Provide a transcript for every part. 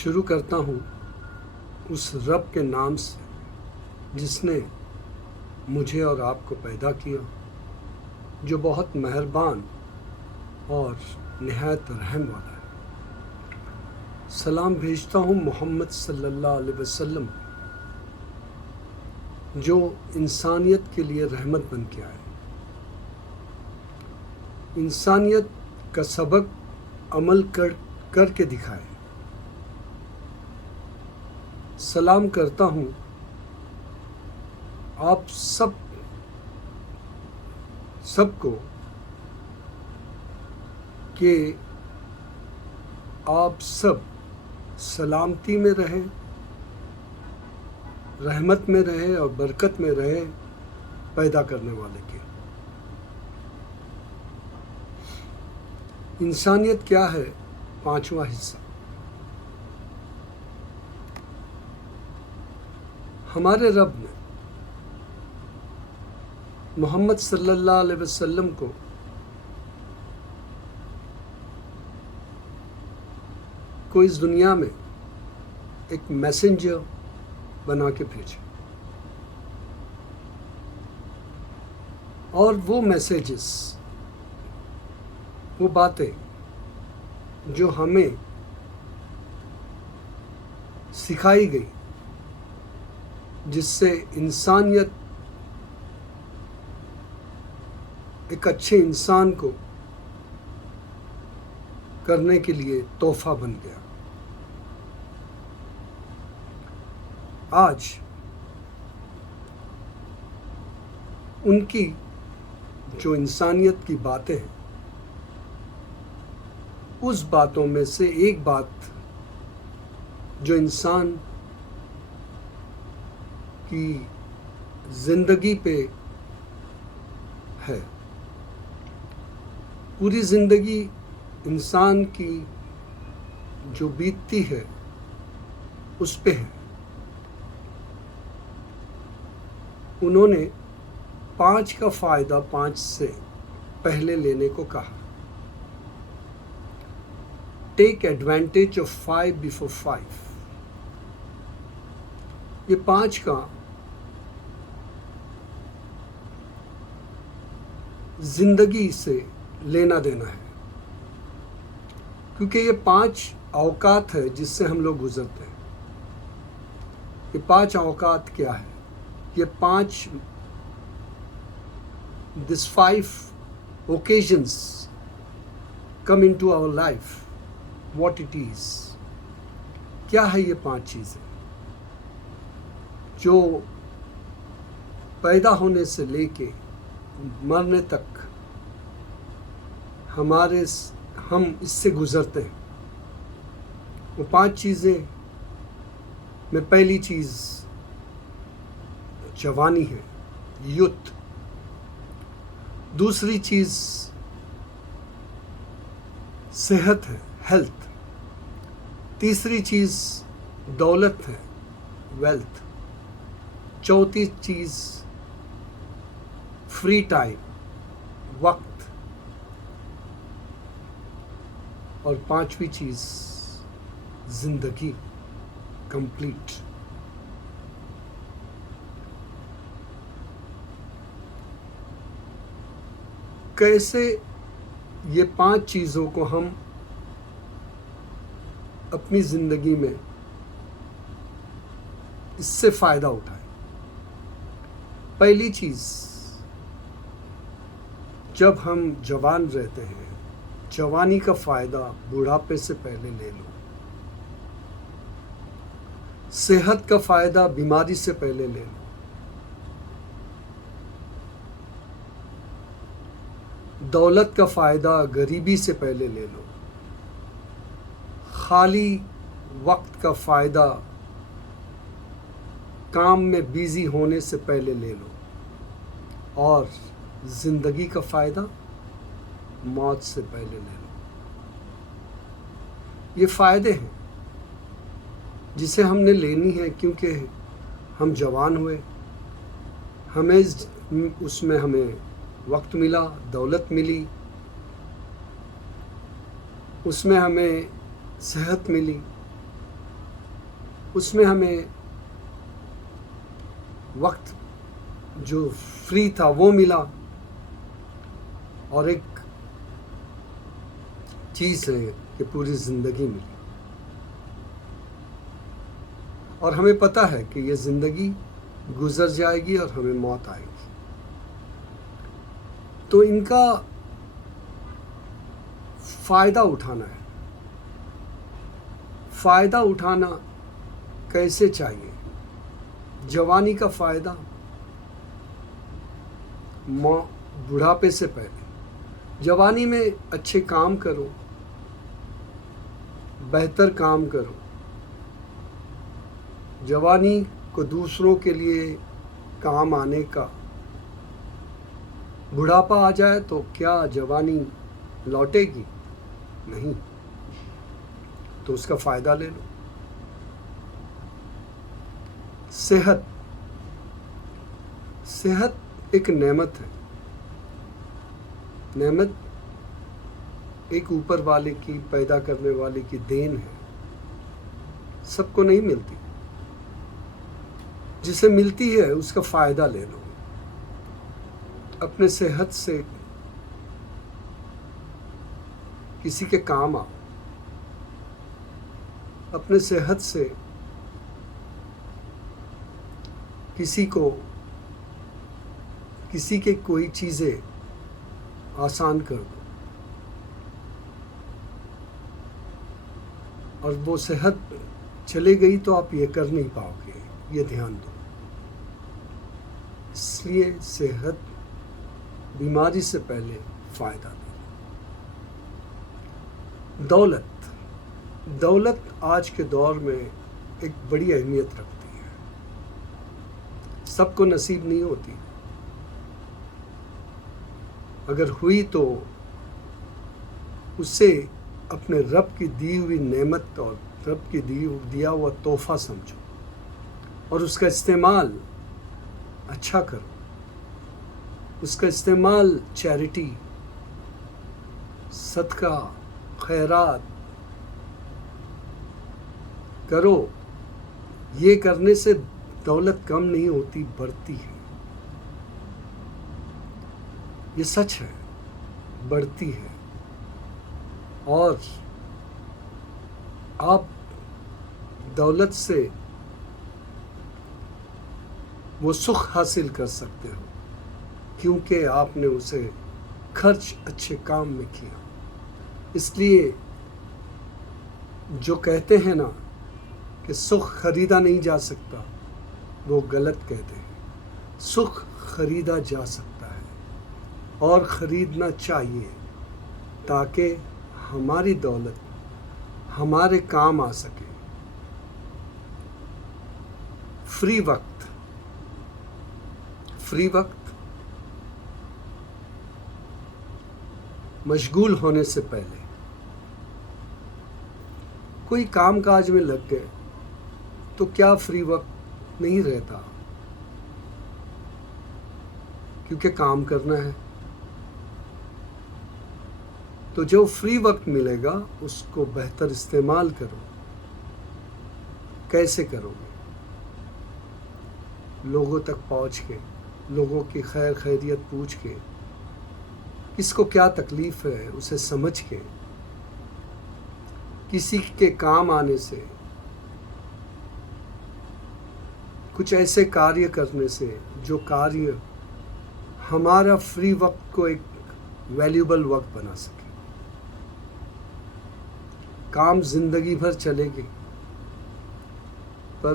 شروع کرتا ہوں اس رب کے نام سے جس نے مجھے اور آپ کو پیدا کیا، جو بہت مہربان اور نہایت رحم والا ہے۔ سلام بھیجتا ہوں محمد صلی اللہ علیہ وسلم، جو انسانیت کے لیے رحمت بن کے آئے، انسانیت کا سبق عمل کر کے دکھائے۔ سلام کرتا ہوں آپ سب کو کہ آپ سب سلامتی میں رہیں، رحمت میں رہے اور برکت میں رہے پیدا کرنے والے کے۔ انسانیت کیا ہے؟ پانچواں حصہ۔ ہمارے رب نے محمد صلی اللہ علیہ وسلم کو اس دنیا میں ایک میسنجر بنا کے بھیجا، اور وہ میسیجز، وہ باتیں جو ہمیں سکھائی گئی، جس سے انسانیت ایک اچھے انسان کو کرنے کے لیے تحفہ بن گیا۔ آج ان کی جو انسانیت کی باتیں ہیں، اس باتوں میں سے ایک بات جو انسان کی زندگی پہ ہے، پوری زندگی انسان کی جو بیتتی ہے اس پہ ہے۔ انہوں نے 5 کا فائدہ 5 سے پہلے لینے کو کہا۔ Take advantage of 5 before 5۔ یہ 5 کا زندگی سے لینا دینا ہے، کیونکہ یہ 5 اوقات ہے جس سے ہم لوگ گزرتے ہیں۔ یہ 5 اوقات کیا ہے؟ یہ 5 these 5 occasions come into our life, what it is۔ کیا ہے یہ 5 چیزیں جو پیدا ہونے سے لے کے مرنے تک ہم اس سے گزرتے ہیں؟ وہ 5 چیزیں میں پہلی چیز جوانی ہے، یوتھ۔ دوسری چیز صحت ہے، ہیلتھ۔ تیسری چیز دولت ہے، ویلتھ۔ چوتھی چیز فری ٹائم، وقت۔ اور 5ویں چیز زندگی، کمپلیٹ۔ کیسے یہ 5 چیزوں کو ہم اپنی زندگی میں اس سے فائدہ اٹھائیں؟ پہلی چیز، جب ہم جوان رہتے ہیں، جوانی کا فائدہ بڑھاپے سے پہلے لے لو۔ صحت کا فائدہ بیماری سے پہلے لے لو۔ دولت کا فائدہ غریبی سے پہلے لے لو۔ خالی وقت کا فائدہ کام میں بیزی ہونے سے پہلے لے لو۔ اور زندگی کا فائدہ موت سے پہلے لے لو۔ یہ فائدے ہیں جسے ہم نے لینی ہے، کیونکہ ہم جوان ہوئے، ہمیں اس میں ہمیں وقت ملا، دولت ملی، اس میں ہمیں صحت ملی، اس میں ہمیں وقت جو فری تھا وہ ملا، اور ایک چیز ہے کہ پوری زندگی ملی، اور ہمیں پتہ ہے کہ یہ زندگی گزر جائے گی اور ہمیں موت آئے گی۔ تو ان کا فائدہ اٹھانا ہے۔ فائدہ اٹھانا کیسے چاہیے؟ جوانی کا فائدہ بڑھاپے سے پہلے۔ جوانی میں اچھے کام کرو، بہتر کام کرو۔ جوانی کو دوسروں کے لیے کام آنے کا، بڑھاپا آ جائے تو کیا جوانی لوٹے گی؟ نہیں، تو اس کا فائدہ لے لو۔ صحت ایک نعمت ہے۔ نعمت ایک اوپر والے کی، پیدا کرنے والے کی دین ہے، سب کو نہیں ملتی۔ جسے ملتی ہے اس کا فائدہ لے لو۔ اپنے صحت سے کسی کے کام آؤ، اپنے صحت سے کسی کے کوئی چیزیں آسان کر دو، اور وہ صحت چلے گئی تو آپ یہ کر نہیں پاؤ گے، یہ دھیان دو۔ اس لیے صحت، بیماری سے پہلے فائدہ دو۔ دولت آج کے دور میں ایک بڑی اہمیت رکھتی ہے، سب کو نصیب نہیں ہوتی۔ اگر ہوئی تو اسے اپنے رب کی دی ہوئی نعمت اور رب کی دیا ہوا تحفہ سمجھو، اور اس کا استعمال اچھا کرو۔ اس کا استعمال چیریٹی، صدقہ، خیرات کرو۔ یہ کرنے سے دولت کم نہیں ہوتی، بڑھتی ہے۔ یہ سچ ہے، بڑھتی ہے۔ اور آپ دولت سے وہ سکھ حاصل کر سکتے ہو کیونکہ آپ نے اسے خرچ اچھے کام میں کیا۔ اس لیے جو کہتے ہیں نا کہ سکھ خریدا نہیں جا سکتا، وہ غلط کہتے ہیں۔ سکھ خریدا جا سکتا ہے اور خریدنا چاہیے، تاکہ ہماری دولت ہمارے کام آ سکے۔ فری وقت مشغول ہونے سے پہلے کوئی کام کاج میں لگ گئے تو کیا فری وقت نہیں رہتا؟ کیونکہ کام کرنا ہے۔ تو جو فری وقت ملے گا اس کو بہتر استعمال کرو۔ کیسے کرو گے؟ لوگوں تک پہنچ کے، لوگوں کی خیر خیریت پوچھ کے، کس کو کیا تکلیف ہے اسے سمجھ کے، کسی کے کام آنے سے، کچھ ایسے کاریہ کرنے سے جو کاریہ ہمارا فری وقت کو ایک ویلیوبل وقت بنا سکے۔ کام زندگی بھر چلے گی، پر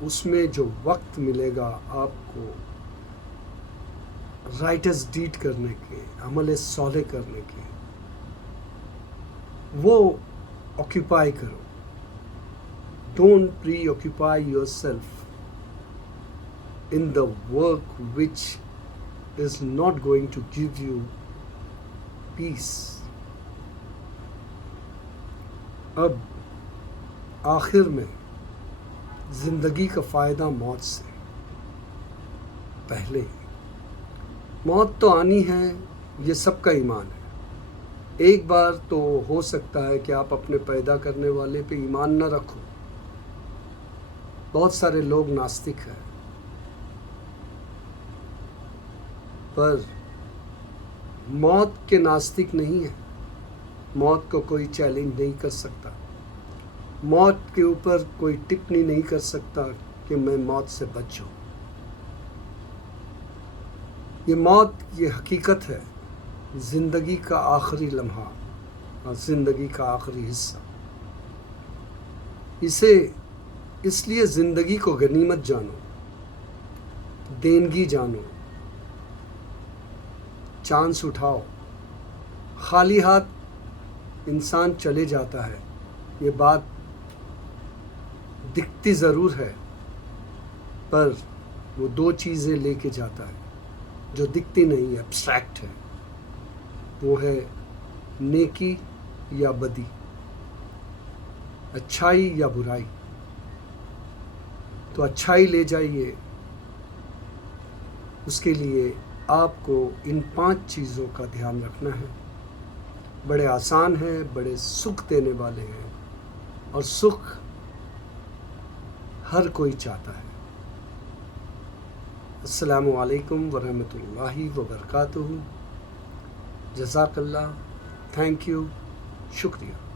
اس میں جو وقت ملے گا آپ کو رائٹرز ڈیڈ کرنے کے، عمل صالح کرنے کے، وہ آکیوپائی کرو۔ Don't preoccupy yourself in the work which is not going to give you peace. اب آخر میں زندگی کا فائدہ موت سے پہلے۔ موت تو آنی ہے، یہ سب کا ایمان ہے۔ ایک بار تو ہو سکتا ہے کہ آپ اپنے پیدا کرنے والے پہ ایمان نہ رکھو، بہت سارے لوگ ناستک ہیں، پر موت کے ناستک نہیں ہیں۔ موت کو کوئی چیلنج نہیں کر سکتا، موت کے اوپر کوئی ٹپنی نہیں کر سکتا کہ میں موت سے بچ جاؤں۔ یہ موت یہ حقیقت ہے، زندگی کا آخری لمحہ اور زندگی کا آخری حصہ۔ اس لیے زندگی کو غنیمت جانو، دینگی جانو، چانس اٹھاؤ۔ خالی ہاتھ انسان چلے جاتا ہے، یہ بات دکھتی ضرور ہے، پر وہ دو چیزیں لے کے جاتا ہے جو دکھتی نہیں، ایبسٹریکٹ ہے۔ وہ ہے نیکی یا بدی، اچھائی یا برائی۔ تو اچھائی لے جائیے، اس کے لیے آپ کو ان 5 چیزوں کا دھیان رکھنا ہے۔ بڑے آسان ہیں، بڑے سکھ دینے والے ہیں، اور سکھ ہر کوئی چاہتا ہے۔ السلام علیکم ورحمۃ اللہ وبرکاتہ۔ جزاک اللہ، تھینک یو، شکریہ۔